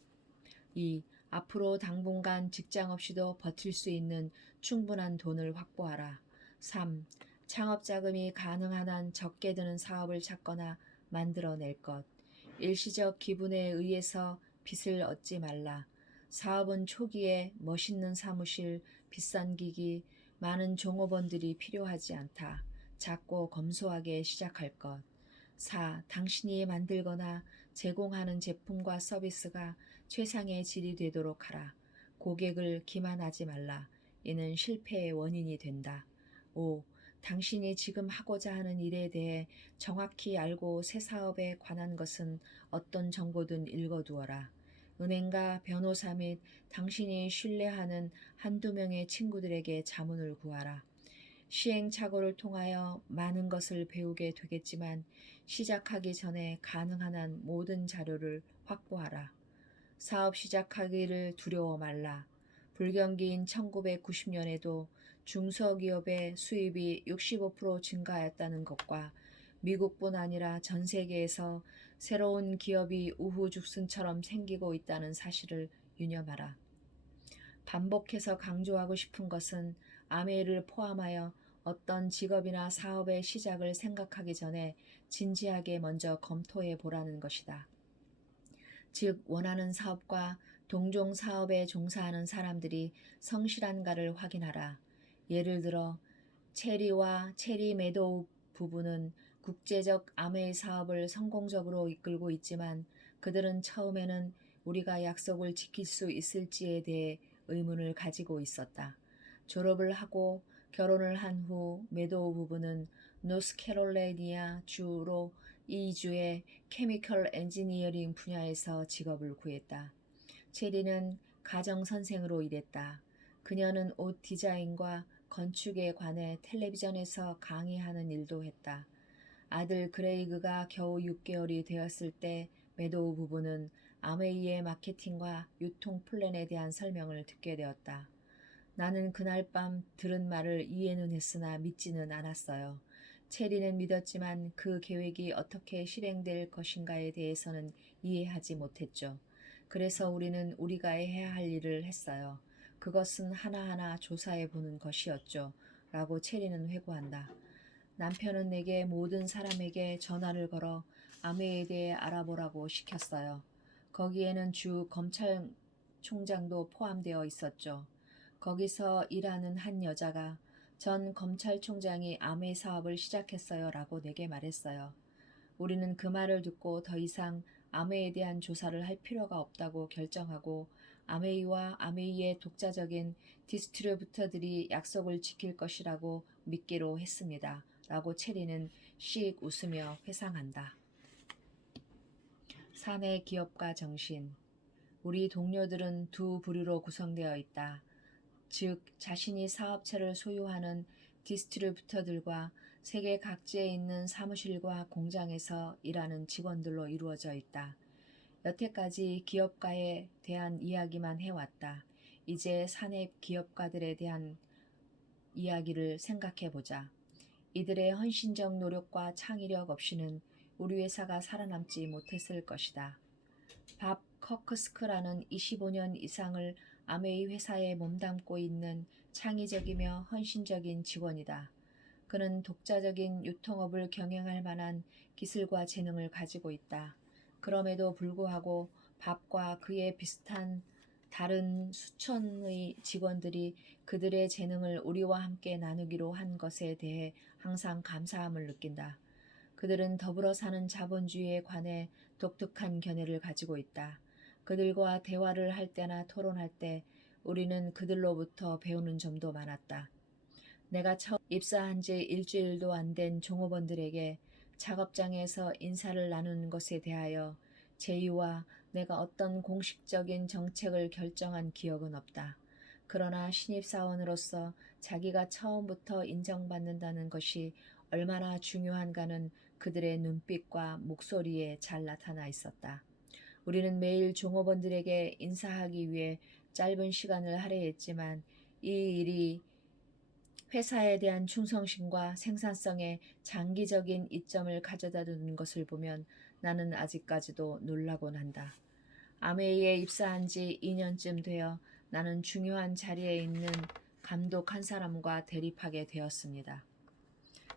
2. 앞으로 당분간 직장 없이도 버틸 수 있는 충분한 돈을 확보하라. 3. 창업 자금이 가능한 한 적게 드는 사업을 찾거나 만들어낼 것. 일시적 기분에 의해서 빚을 얻지 말라. 사업은 초기에 멋있는 사무실, 비싼 기기, 많은 종업원들이 필요하지 않다. 작고 검소하게 시작할 것. 4. 당신이 만들거나 제공하는 제품과 서비스가 최상의 질이 되도록 하라. 고객을 기만하지 말라. 이는 실패의 원인이 된다. 5. 당신이 지금 하고자 하는 일에 대해 정확히 알고 새 사업에 관한 것은 어떤 정보든 읽어두어라. 은행가, 변호사 및 당신이 신뢰하는 한두 명의 친구들에게 자문을 구하라. 시행착오를 통하여 많은 것을 배우게 되겠지만 시작하기 전에 가능한 한 모든 자료를 확보하라. 사업 시작하기를 두려워 말라. 불경기인 1990년에도 중소기업의 수입이 65% 증가하였다는 것과 미국뿐 아니라 전 세계에서 새로운 기업이 우후죽순처럼 생기고 있다는 사실을 유념하라. 반복해서 강조하고 싶은 것은 아메이를 포함하여 어떤 직업이나 사업의 시작을 생각하기 전에 진지하게 먼저 검토해 보라는 것이다. 즉, 원하는 사업과 동종 사업에 종사하는 사람들이 성실한가를 확인하라. 예를 들어 체리와 체리 메도우 부부는 국제적 아메이 사업을 성공적으로 이끌고 있지만 그들은 처음에는 우리가 약속을 지킬 수 있을지에 대해 의문을 가지고 있었다. 졸업을 하고 결혼을 한 후 메도우 부부는 노스캐롤라이나 주로 이 주의 케미컬 엔지니어링 분야에서 직업을 구했다. 체리는 가정선생으로 일했다. 그녀는 옷 디자인과 건축에 관해 텔레비전에서 강의하는 일도 했다. 아들 그레이그가 겨우 6개월이 되었을 때 메도우 부부는 아메이의 마케팅과 유통 플랜에 대한 설명을 듣게 되었다. 나는 그날 밤 들은 말을 이해는 했으나 믿지는 않았어요. 체리는 믿었지만 그 계획이 어떻게 실행될 것인가에 대해서는 이해하지 못했죠. 그래서 우리는 우리가 해야 할 일을 했어요. 그것은 하나하나 조사해 보는 것이었죠. 라고 체리는 회고한다. 남편은 내게 모든 사람에게 전화를 걸어 아메에 대해 알아보라고 시켰어요. 거기에는 주 검찰총장도 포함되어 있었죠. 거기서 일하는 한 여자가 전 검찰총장이 아메 사업을 시작했어요 라고 내게 말했어요. 우리는 그 말을 듣고 더 이상 아메에 대한 조사를 할 필요가 없다고 결정하고 아메이와 아메이의 독자적인 디스트리뷰터들이 약속을 지킬 것이라고 믿기로 했습니다. 라고 체리는 씩 웃으며 회상한다. 사내 기업가 정신. 우리 동료들은 두 부류로 구성되어 있다. 즉, 자신이 사업체를 소유하는 디스트리뷰터들과 세계 각지에 있는 사무실과 공장에서 일하는 직원들로 이루어져 있다. 여태까지 기업가에 대한 이야기만 해왔다. 이제 사내 기업가들에 대한 이야기를 생각해보자. 이들의 헌신적 노력과 창의력 없이는 우리 회사가 살아남지 못했을 것이다. 밥 커크스크라는 25년 이상을 아메이 회사에 몸담고 있는 창의적이며 헌신적인 직원이다. 그는 독자적인 유통업을 경영할 만한 기술과 재능을 가지고 있다. 그럼에도 불구하고 밥과 그에 비슷한 다른 수천의 직원들이 그들의 재능을 우리와 함께 나누기로 한 것에 대해 항상 감사함을 느낀다. 그들은 더불어 사는 자본주의에 관해 독특한 견해를 가지고 있다. 그들과 대화를 할 때나 토론할 때 우리는 그들로부터 배우는 점도 많았다. 내가 처음 입사한 지 일주일도 안 된 종업원들에게 작업장에서 인사를 나눈 것에 대하여 제이와 내가 어떤 공식적인 정책을 결정한 기억은 없다. 그러나 신입사원으로서 자기가 처음부터 인정받는다는 것이 얼마나 중요한가는 그들의 눈빛과 목소리에 잘 나타나 있었다. 우리는 매일 종업원들에게 인사하기 위해 짧은 시간을 할애했지만 이 일이 회사에 대한 충성심과 생산성에 장기적인 이점을 가져다 두는 것을 보면 나는 아직까지도 놀라곤 한다. 아메이에 입사한 지 2년쯤 되어 나는 중요한 자리에 있는 감독 한 사람과 대립하게 되었습니다.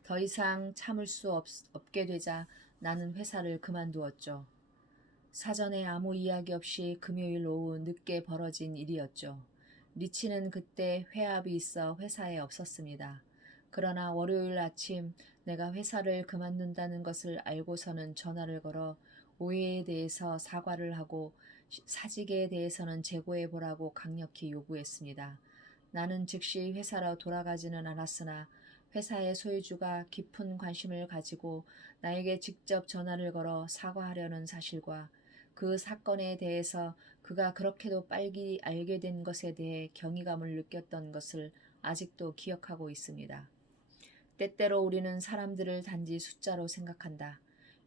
더 이상 참을 수 없게 되자 나는 회사를 그만두었죠. 사전에 아무 이야기 없이 금요일 오후 늦게 벌어진 일이었죠. 리치는 그때 회합이 있어 회사에 없었습니다. 그러나 월요일 아침 내가 회사를 그만둔다는 것을 알고서는 전화를 걸어 오해에 대해서 사과를 하고 사직에 대해서는 재고해 보라고 강력히 요구했습니다. 나는 즉시 회사로 돌아가지는 않았으나 회사의 소유주가 깊은 관심을 가지고 나에게 직접 전화를 걸어 사과하려는 사실과 그 사건에 대해서 그가 그렇게도 빨리 알게 된 것에 대해 경이감을 느꼈던 것을 아직도 기억하고 있습니다. 때때로 우리는 사람들을 단지 숫자로 생각한다.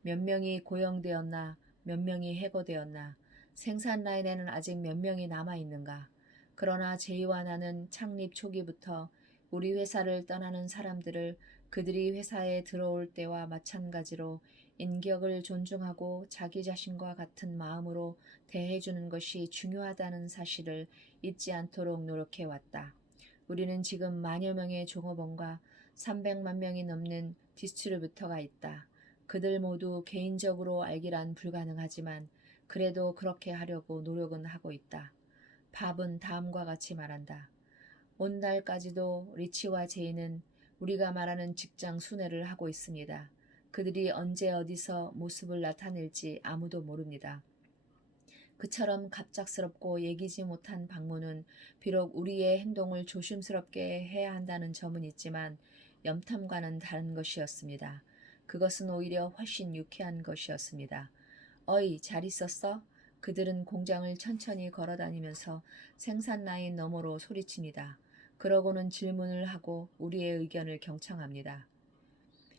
몇 명이 고용되었나, 몇 명이 해고되었나, 생산 라인에는 아직 몇 명이 남아있는가. 그러나 제이와 나는 창립 초기부터 우리 회사를 떠나는 사람들을 그들이 회사에 들어올 때와 마찬가지로 인격을 존중하고 자기 자신과 같은 마음으로 대해주는 것이 중요하다는 사실을 잊지 않도록 노력해왔다. 우리는 지금 만여 명의 종업원과 300만 명이 넘는 디스트리뷰터가 있다. 그들 모두 개인적으로 알기란 불가능하지만 그래도 그렇게 하려고 노력은 하고 있다. 밥은 다음과 같이 말한다. 오늘날까지도 리치와 제이는 우리가 말하는 직장 순회를 하고 있습니다. 그들이 언제 어디서 모습을 나타낼지 아무도 모릅니다. 그처럼 갑작스럽고 예기치 못한 방문은 비록 우리의 행동을 조심스럽게 해야 한다는 점은 있지만 염탐과는 다른 것이었습니다. 그것은 오히려 훨씬 유쾌한 것이었습니다. 어이, 잘 있었어? 그들은 공장을 천천히 걸어다니면서 생산 라인 너머로 소리칩니다. 그러고는 질문을 하고 우리의 의견을 경청합니다.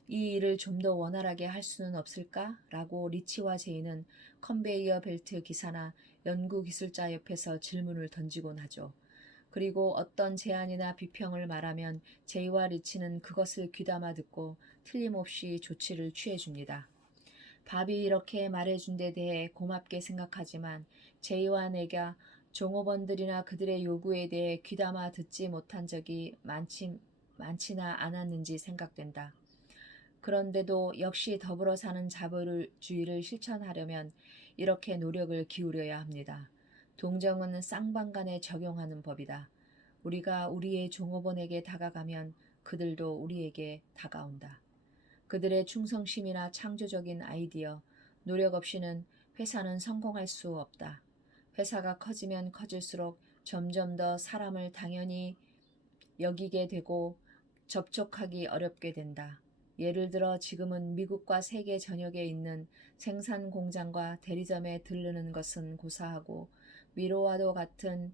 이 일을 좀 더 원활하게 할 수는 없을까? 라고 리치와 제이는 컨베이어 벨트 기사나 연구기술자 옆에서 질문을 던지곤 하죠. 그리고 어떤 제안이나 비평을 말하면 제이와 리치는 그것을 귀담아 듣고 틀림없이 조치를 취해줍니다. 밥이 이렇게 말해준 데 대해 고맙게 생각하지만 제이와 내가 종업원들이나 그들의 요구에 대해 귀담아 듣지 못한 적이 많지나 않았는지 생각된다. 그런데도 역시 더불어 사는 자본주의를 실천하려면 이렇게 노력을 기울여야 합니다. 동정은 쌍방간에 적용하는 법이다. 우리가 우리의 종업원에게 다가가면 그들도 우리에게 다가온다. 그들의 충성심이나 창조적인 아이디어, 노력 없이는 회사는 성공할 수 없다. 회사가 커지면 커질수록 점점 더 사람을 당연히 여기게 되고 접촉하기 어렵게 된다. 예를 들어 지금은 미국과 세계 전역에 있는 생산 공장과 대리점에 들르는 것은 고사하고 미로와도 같은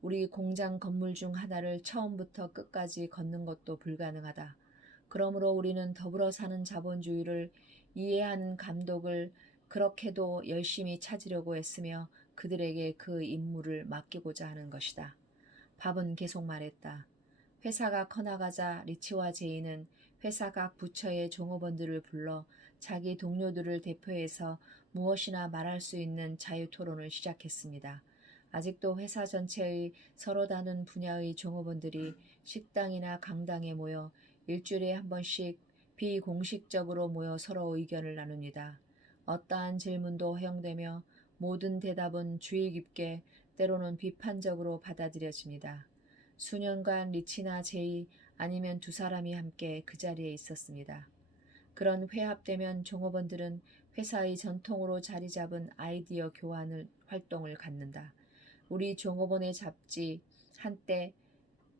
우리 공장 건물 중 하나를 처음부터 끝까지 걷는 것도 불가능하다. 그러므로 우리는 더불어 사는 자본주의를 이해하는 감독을 그렇게도 열심히 찾으려고 애쓰며 그들에게 그 임무를 맡기고자 하는 것이다. 밥은 계속 말했다. 회사가 커나가자 리치와 제이는 회사 각 부처의 종업원들을 불러 자기 동료들을 대표해서 무엇이나 말할 수 있는 자유 토론을 시작했습니다. 아직도 회사 전체의 서로 다른 분야의 종업원들이 식당이나 강당에 모여 일주일에 한 번씩 비공식적으로 모여 서로 의견을 나눕니다. 어떠한 질문도 허용되며 모든 대답은 주의 깊게 때로는 비판적으로 받아들여집니다. 수년간 리치나 제이 아니면 두 사람이 함께 그 자리에 있었습니다. 그런 회합되면 종업원들은 회사의 전통으로 자리 잡은 아이디어 교환을 활동을 갖는다. 우리 종업원의 잡지 한때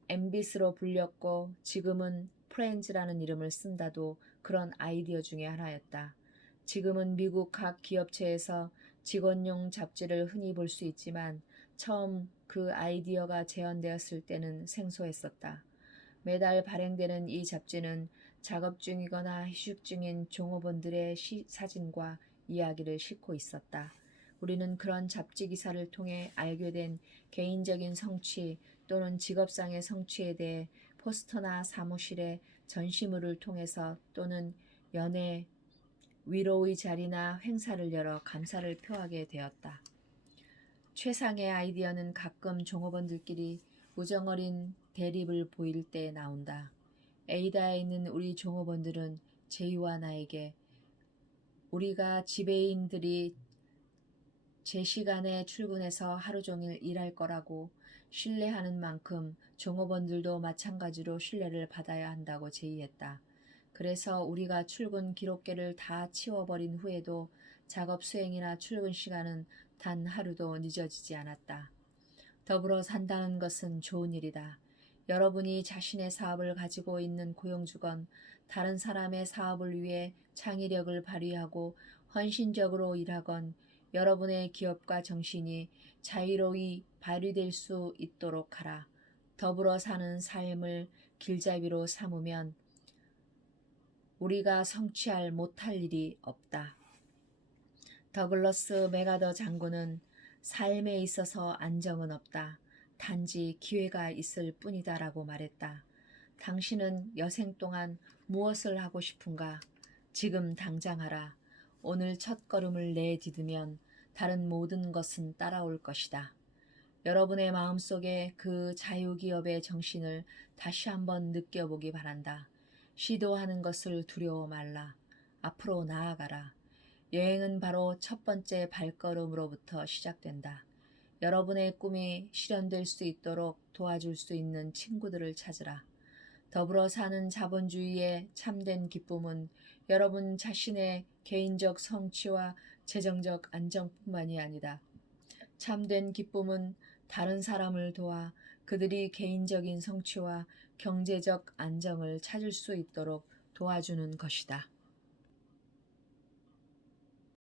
엠빗으로 불렸고 지금은 프렌즈라는 이름을 쓴다도 그런 아이디어 중에 하나였다. 지금은 미국 각 기업체에서 직원용 잡지를 흔히 볼 수 있지만 처음 그 아이디어가 제안되었을 때는 생소했었다. 매달 발행되는 이 잡지는 작업 중이거나 휴식 중인 종업원들의 사진과 이야기를 싣고 있었다. 우리는 그런 잡지 기사를 통해 알게 된 개인적인 성취 또는 직업상의 성취에 대해 포스터나 사무실의 전시물을 통해서 또는 연애, 위로의 자리나 행사를 열어 감사를 표하게 되었다. 최상의 아이디어는 가끔 종업원들끼리 우정어린 대립을 보일 때 나온다. 에이다에 있는 우리 종업원들은 제이와 나에게 우리가 지배인들이 제 시간에 출근해서 하루 종일 일할 거라고 신뢰하는 만큼 종업원들도 마찬가지로 신뢰를 받아야 한다고 제의했다. 그래서 우리가 출근 기록계를 다 치워버린 후에도 작업 수행이나 출근 시간은 단 하루도 늦어지지 않았다. 더불어 산다는 것은 좋은 일이다. 여러분이 자신의 사업을 가지고 있는 고용주건 다른 사람의 사업을 위해 창의력을 발휘하고 헌신적으로 일하건 여러분의 기업과 정신이 자유로이 발휘될 수 있도록 하라. 더불어 사는 삶을 길잡이로 삼으면 우리가 성취할 못할 일이 없다. 더글러스 맥아더 장군은 삶에 있어서 안정은 없다. 단지 기회가 있을 뿐이다라고 말했다. 당신은 여생 동안 무엇을 하고 싶은가? 지금 당장 하라. 오늘 첫걸음을 내디디면 다른 모든 것은 따라올 것이다. 여러분의 마음속에 그 자유기업의 정신을 다시 한번 느껴보기 바란다. 시도하는 것을 두려워 말라. 앞으로 나아가라. 여행은 바로 첫 번째 발걸음으로부터 시작된다. 여러분의 꿈이 실현될 수 있도록 도와줄 수 있는 친구들을 찾으라. 더불어 사는 자본주의의 참된 기쁨은 여러분 자신의 개인적 성취와 재정적 안정뿐만이 아니다. 참된 기쁨은 다른 사람을 도와 그들이 개인적인 성취와 경제적 안정을 찾을 수 있도록 도와주는 것이다.